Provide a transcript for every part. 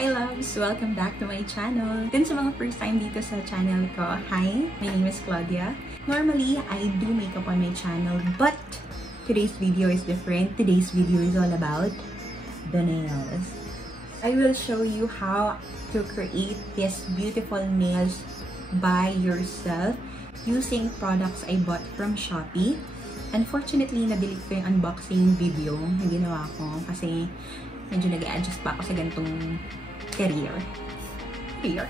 Hi loves! Welcome back to my channel. Dun sa mga first time dito sa channel ko, hi! My name is Claudia. Normally, I do makeup on my channel, but today's video is different. Today's video is all about the nails. I will show you how to create these beautiful nails by yourself using products I bought from Shopee. Unfortunately, na-delete ko yung unboxing video na ginawa ko kasi medyo nag-adjust pa ako sa ganitong career. Ayun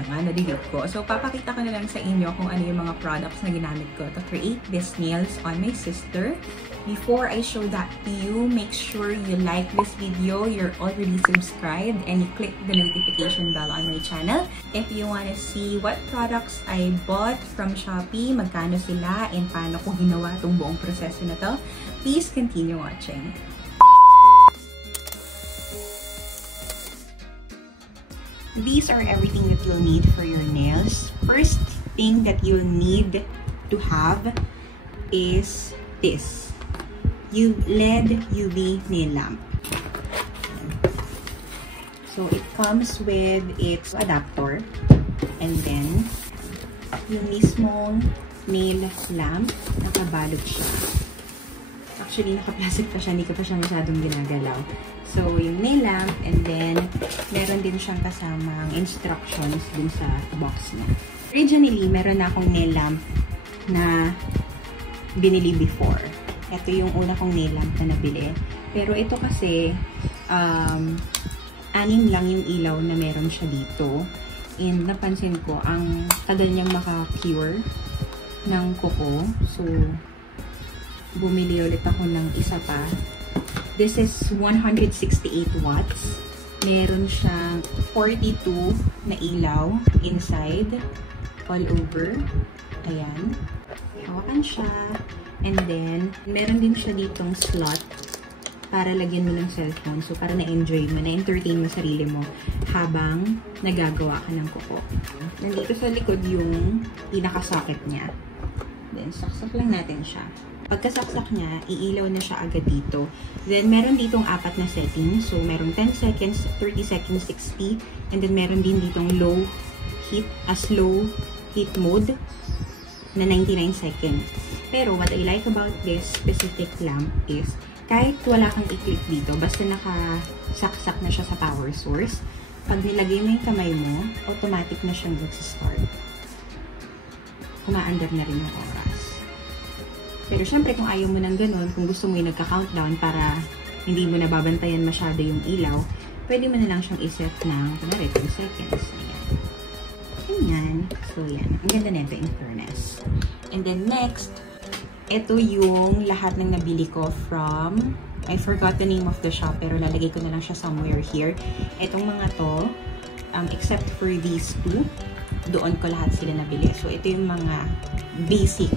na nga, na-delete ko. So, papakita ko na lang sa inyo kung ano yung mga products na ginamit ko to create these nails on my sister. Before I show that to you, make sure you like this video, you're already subscribed, and you click the notification bell on my channel. If you want to see what products I bought from Shopee, magkano sila, and paano ko ginawa itong buong proseso na to, please continue watching. These are everything that you'll need for your nails. First thing that you'll need to have is this. LED UV nail lamp. So it comes with its adapter and then yung mismong nail lamp, nakabalot siya. Actually, naka-plastic pa siya, hindi ko pa siya masyadong ginagalaw. So, yung nail lamp, and then, meron din siyang kasamang instructions dun sa box niya. Originally, meron na akong nail lamp na binili before. Ito yung una kong nail lamp na nabili. Pero ito kasi, 6 lang yung ilaw na meron siya dito. And napansin ko, ang tagal niyang maka-cure ng kuko. So, bumili ulit ako ng isa pa. This is 168 watts. Meron siyang 42 na ilaw inside, all over. Ayan. Hawakan siya. And then, meron din siya ditong slot para lagyan mo ng cellphone. So, para na-enjoy mo, na-entertain mo sarili mo habang nagagawa ka ng kuko. Nandito sa likod yung pinaka-socket niya. Then, saksak lang natin siya. Pagkasaksak niya, iilaw na siya agad dito. Then, meron ditong 4 na settings. So, meron 10 seconds, 30 seconds, 60. And then, meron din ditong low heat, slow heat mode na 99 seconds. Pero, what I like about this specific lamp is, kahit wala kang i-click dito, basta nakasaksak na siya sa power source, pag nilagay mo yung kamay mo, automatic na siyang mag-start. Kumaandar na rin yung oras. Pero syempre, kung ayaw mo ng ganun, kung gusto mo yung nagka-countdown para hindi mo nababantayan masyado yung ilaw, pwede mo na lang siyang iset ng, kunwari, 10 seconds. Ayan. Ganyan. So, yan. Ang ganda nito, in fairness. And then next, ito yung lahat ng nabili ko from, I forgot the name of the shop, pero lalagay ko na lang siya somewhere here. Itong mga to, except for these two, doon ko lahat sila nabili. So, ito yung mga basic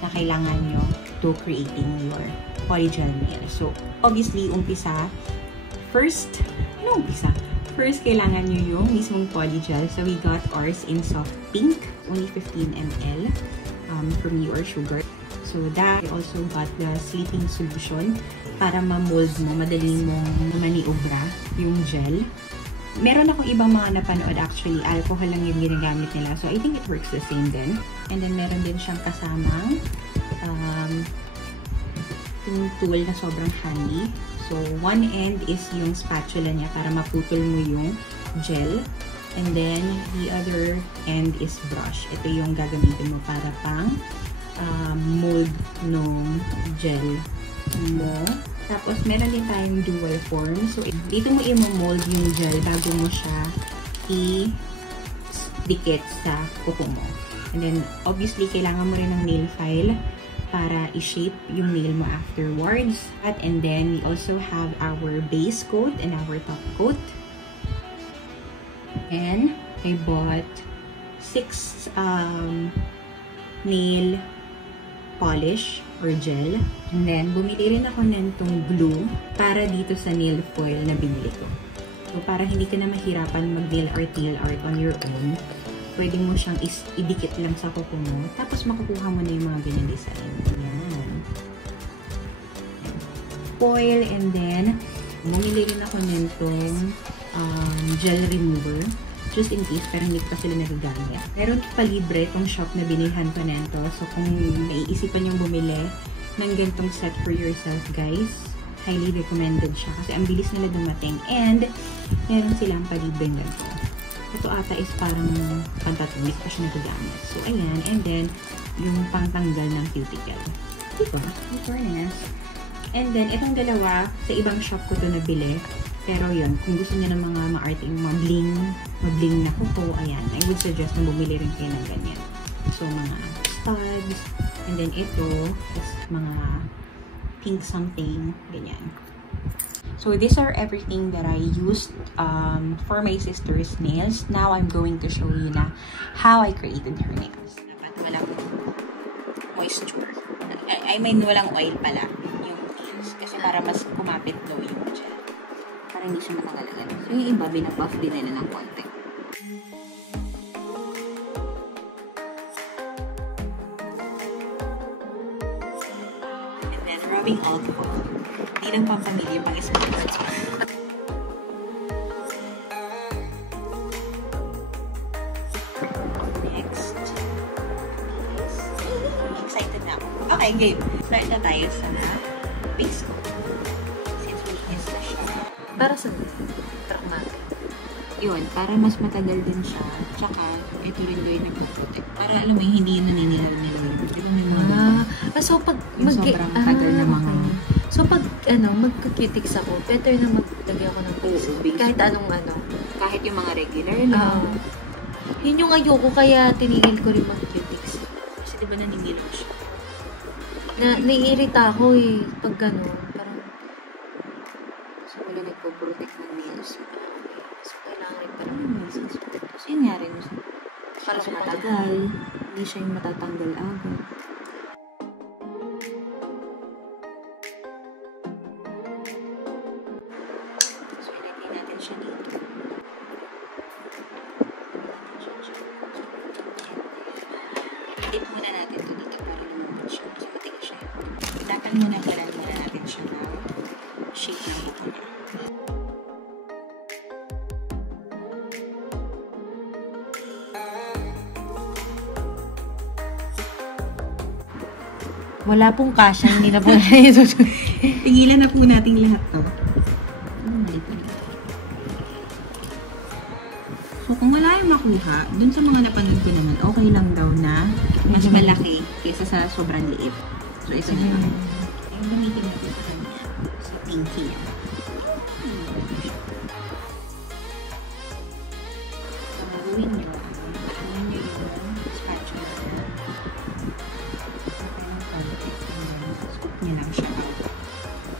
na kailangan nyo to creating your polygel nail. So, obviously, first, kailangan nyo yung mismong polygel. So, we got ours in soft pink, only 15 ml from ursugar. So, that, I also got the sleeping solution para ma-mold mo, madali mong maniobra yung gel. Meron akong ibang mga napanood, actually, alcohol lang yung ginagamit nila. So, I think it works the same din. And then, meron din siyang kasamang yung tool na sobrang handy. So, one end is yung spatula niya para maputol mo yung gel. And then, the other end is brush. Ito yung gagamitin mo para pang mold ng gel mo. Tapos, meron din tayong dual form. So, dito mo i-mold yung gel bago mo siya i-dikit sa kuko mo. And then, obviously, kailangan mo rin ng nail file para i-shape yung nail mo afterwards. And then, we also have our base coat and our top coat. And, I bought 6 nail polish or gel. And then, bumili rin ako nitong glue para dito sa nail foil na binili ko. So, para hindi ka na mahirapan mag-nail art on your own, pwede mo siyang idikit lang sa kuko mo. Tapos, makukuha mo na yung mga ganyan design. Ayan. Foil, and then, Bumili rin ako nitong gel remover. Just in case, pero hindi pa sila nagagamit. Meron pa libre itong shop na binilhan ko nito. So, kung naiisipan yung bumili ng gantong set for yourself, guys, highly recommended siya. Kasi ang bilis nila dumating. And, meron silang palibreng ganito. Ito ata is parang pantatong. Hindi pa siya nagagamit. So, ayan. And then, yung pangtanggal ng cuticle. Diba? In fairness. And then, itong dalawa, sa ibang shop ko ito nabili. Pero yun, kung gusto niya ng mga ma-arting, mabling na kuko, ayan, I would suggest na bumili rin kayo ng ganyan. So, mga studs, and then ito, is mga pink something, ganyan. So, these are everything that I used for my sister's nails. Now, I'm going to show you na how I created her nails. Dapat walang moisture. I mean, walang oil pala yung nails. Kasi para mas kumapit daw yung gel. Para hindi siya matangalagan. So, yung iba, binabuff din nila ng konti. And then, rubbing alcohol. Hindi lang pampamilya, pang isang parts. Next. Excited na ako. Okay, game. Start na tayo sa base ko. Para sa truck natin. Yun, para mas matagal din siya. Tsaka, ito rin gawin nag-protect. Para alam mo, hindi yun naninilaw-nilaw. So pag sobrang tagal na mga... So pag, magka-cutics ako, better na maglagay ako ng base. Kahit anong Kahit yung mga regular lang. Yun yung ayoko, kaya tinigil ko rin mag-cutics. Kasi diba naninilaw siya? Naiirita ako eh, pag gano'n. Wala nagpo-protect ng nails. So, kailangan rin pala ng nails. So, yun nga rin. Para matagal. Hindi siya yung matatanggal agad. So, ilagay natin siya dito. Edit muna natin ito dito para lumabot siya. Kasi matigas siya. Dapat muna natin siya na shape na ito niya. Wala pong kasya, hindi na po natin ito. Tigilan na po natin lahat to. So, kung wala yung makuha, dun sa mga napanood ko naman, okay lang daw na mas malaki kaysa sa sobrang liit. So, isa na yun. Yung gamitin natin sa kanya, sa pinky yan. So, gawin nyo, yung spatula. Scoop nyo lang siya out.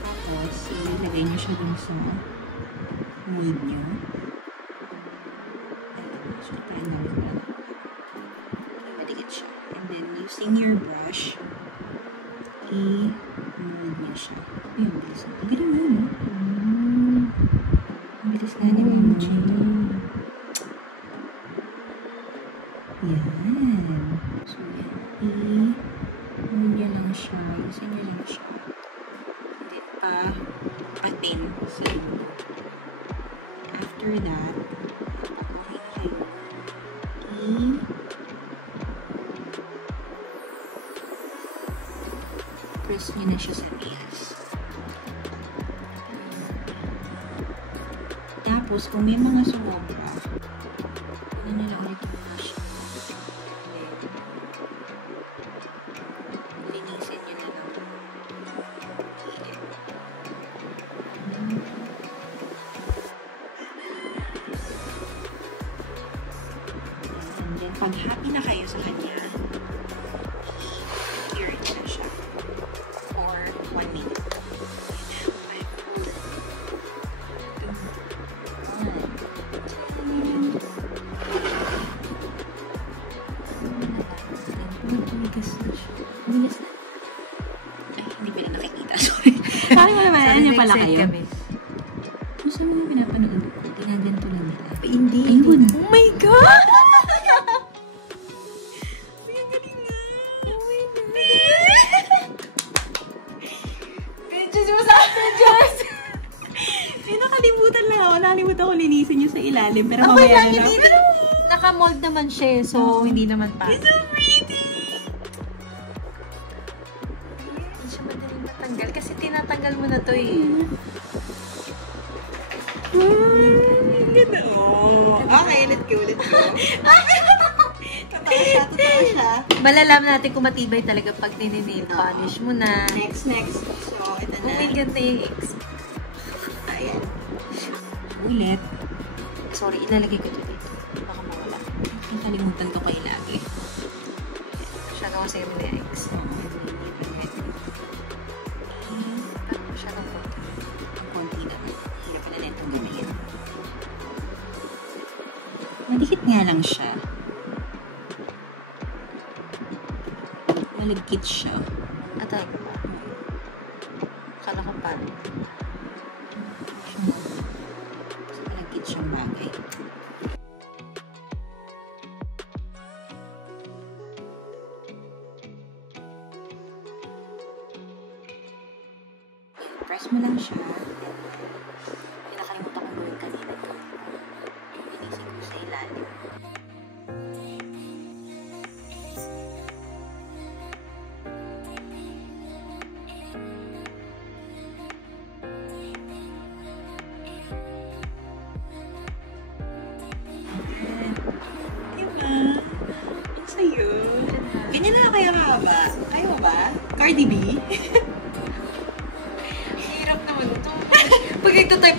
Tapos, ilagay nyo siya dun sa mold nyo. Scoop tayo na rin lang. Madikit siya. And then, using your brush, i-mold nyo siya. Ayun, bilis na. Ang galing yun, no? Ang bilis na ni Mama G. Yan. So, yan. I-mold nyo lang siya. Using nyo lang siya. And then, pa-atin sa dulo. After that, press nyo na siya sa nails. Tapos, kung may mga sumobra, ano nyo lang ulit yung brush. Linisin nyo na lang. And then, pag happy na kayo sa kanya, i-cure nyo na siya. 1 minute. Tumigas na siya. Tumigas na. Ay, hindi pala nakikita. Sorry. Sorry mo naman. Ano pala kayo? Kung saan mo pinapanood? Tinaganto lang nila. Hindi. Ayun. Oh my God! linisin yung sa ilalim, pero mamaya na lang. Naka-mold naman siya, so hindi naman pa. It's so pretty! Hindi siya madaling matanggal kasi tinatanggal mo na to eh. Ganda. Okay, let's go. Totoo siya. Malalaman natin kung matibay talaga pag nini-nail polish mo na. Next. So, ito na. Oh my God, thanks. Ayan. Ulit. Sorry, ilalagay ko ito dito. Baka mawala. Nakalimutan ko kayo lagi. Siya na kasi yung next. Siya na konti na. Hirap na rin itong gamitin. Madikit nga lang siya. Malagkit siya. Atay ko ba? Akala ko paano. Malagkit siyang bagay. Press mo lang siya. Pinakalimutan kong gawin kanina ito. Inisip ko sa ilalim. Diba? Ang sayo. Ganyan na kaya kahaba? Kaya ba? Cardi B? Hirap naman ito. Pag ito tayo,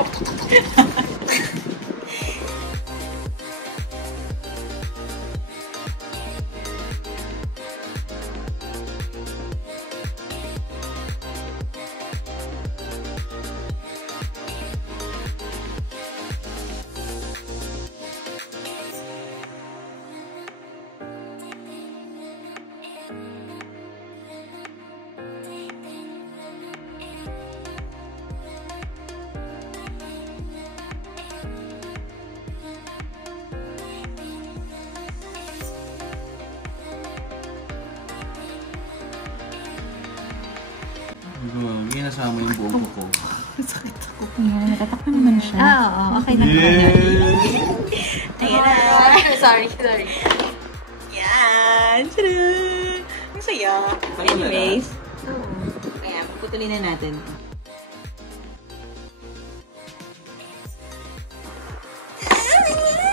Hindi nasama yung buong ko. sakit ako. Yan, natatak naman siya. Oo, okay lang. Ayan na. Sorry. Yan! Tadaan! Ang saya. Anyways, ayan, puputulin na natin.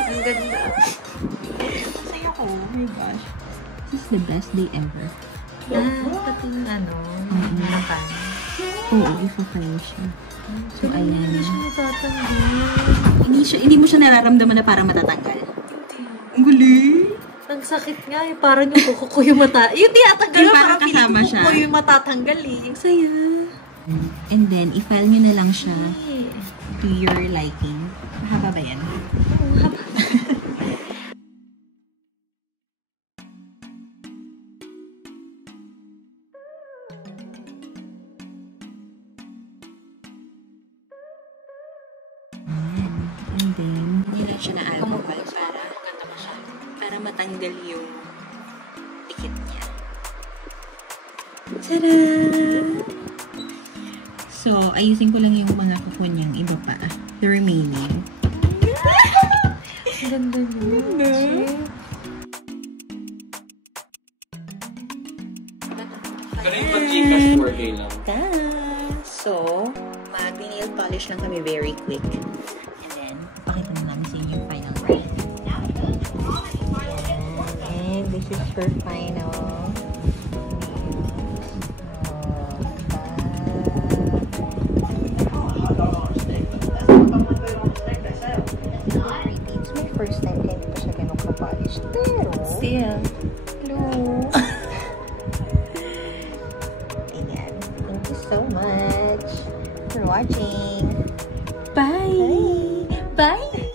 Ang ganda. Ang saya ko. Oh my gosh. This is the best day ever. Pati yung nakan. Oo, ipa-file siya. So, ayan. Hindi siya matatanggal. Hindi mo siya nararamdaman na parang matatanggal. Ang galing! Ang sakit nga eh. Parang yung kuko ko yung yung tinatanggal Yung na parang kasama siya. ko yung matatanggal eh. Ang saya. And then, i-file nyo na lang siya to your liking. Mahaba ba yan? Oo, haba. And then, hindi lang siya na alcohol para matanggal yung tikit niya. Tada! So, ayusin ko lang yung mga kuko niyang iba pa. The remaining. Ang ganda niya. Kanina ba Gcash 4K lang? So, mag-nail polish lang kami very quick. And then, pakita na namin sa inyo yung final ride. And this is her final. It's my first time kaya hindi pa siya ganun ka-polish. Pero, Still. hello! Ayan. Thank you so much for watching. Bye! Bye!